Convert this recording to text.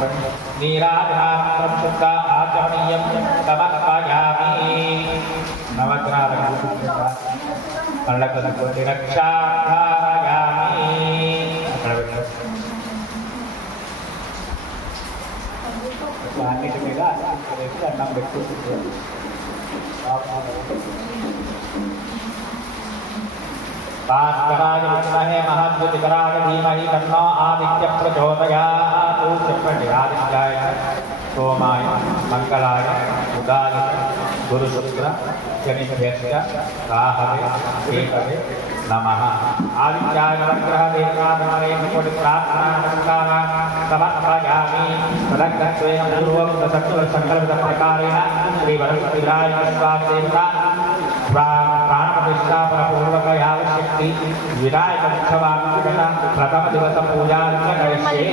नीराजनात्रं शुद्ध आचमनीयं समर्पयामि नवग्रहालयं कल्लकल्लकोटि रक्षाधारयामि అన్నిటి మీద వేసి అన్నం పెట్టుకుంటుంది భాస్కరాయ విద్మహే మహాద్యుతికరాయ ధీమహి తన్నో ఆదిత్య ప్రచోదయాత్ చెప్పండి ఆదిత్యాయ సోమాయ మంగళాయ బుధాయ గురుశుక్ర శనిభ్యశ్చ రాహవే కేతవే నమః ఆదిత్యాయ నవగ్రహ దేవతాధర్మణే కోటి ప్రార్థనా నమస్కారాన్ సమర్పయామి తదగ్రహేణ పూర్వం సంకల్పిత ప్రకారేణ శ్రీ వరసిద్ధిరాయ స్వామిదేవత ప్రాణప్రతిష్ఠాపన పూర్వక యావశక్తి వినాయక ఉత్సవాన్ని ప్రథమ దివస పూజాంచ కరిష్యే